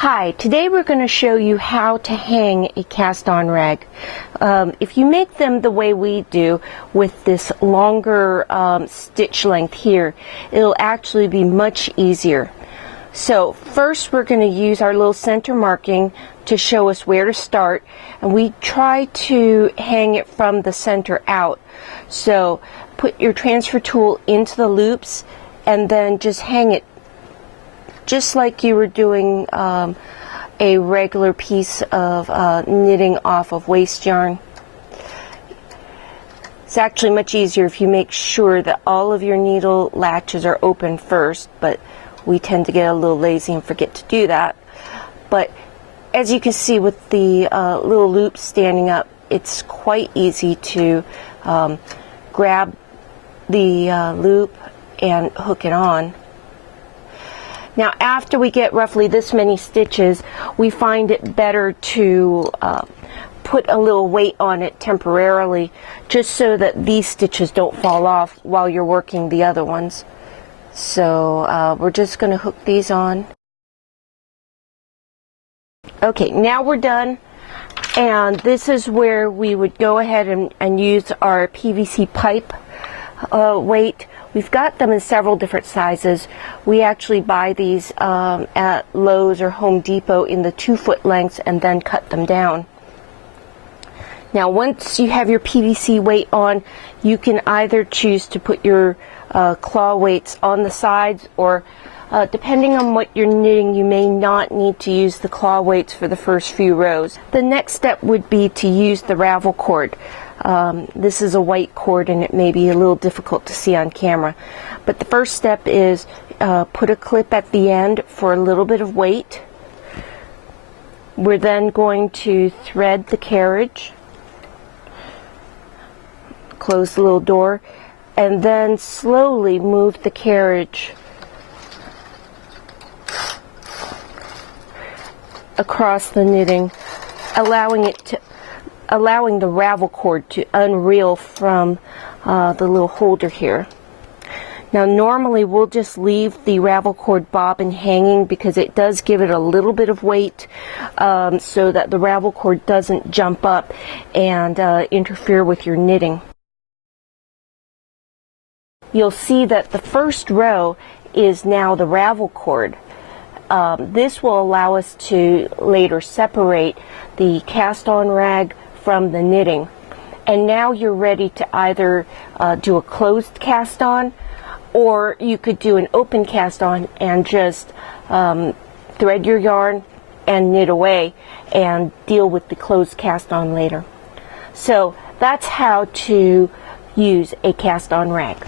Hi, today we're going to show you how to hang a cast-on rag. If you make them the way we do with this longer stitch length here, it'll actually be much easier. So first we're going to use our little center marking to show us where to start, and we try to hang it from the center out. So put your transfer tool into the loops and then just hang it just like you were doing a regular piece of knitting off of waste yarn. It's actually much easier if you make sure that all of your needle latches are open first, but we tend to get a little lazy and forget to do that. But as you can see with the little loops standing up, it's quite easy to grab the loop and hook it on. Now after we get roughly this many stitches, we find it better to put a little weight on it temporarily, just so that these stitches don't fall off while you're working the other ones. So we're just going to hook these on. Okay, now we're done, and this is where we would go ahead and use our PVC pipe weight. We've got them in several different sizes. We actually buy these at Lowe's or Home Depot in the 2-foot lengths and then cut them down. Now once you have your PVC weight on, you can either choose to put your claw weights on the sides, or depending on what you're knitting, you may not need to use the claw weights for the first few rows. The next step would be to use the ravel cord. This is a white cord and it may be a little difficult to see on camera, but the first step is put a clip at the end for a little bit of weight. We're then going to thread the carriage, close the little door, and then slowly move the carriage across the knitting, allowing the ravel cord to unreel from the little holder here. Now normally we'll just leave the ravel cord bobbin hanging because it does give it a little bit of weight, so that the ravel cord doesn't jump up and interfere with your knitting. You'll see that the first row is now the ravel cord. This will allow us to later separate the cast-on rag from the knitting. And now you're ready to either do a closed cast-on, or you could do an open cast-on and just thread your yarn and knit away and deal with the closed cast-on later. So that's how to use a cast-on rag.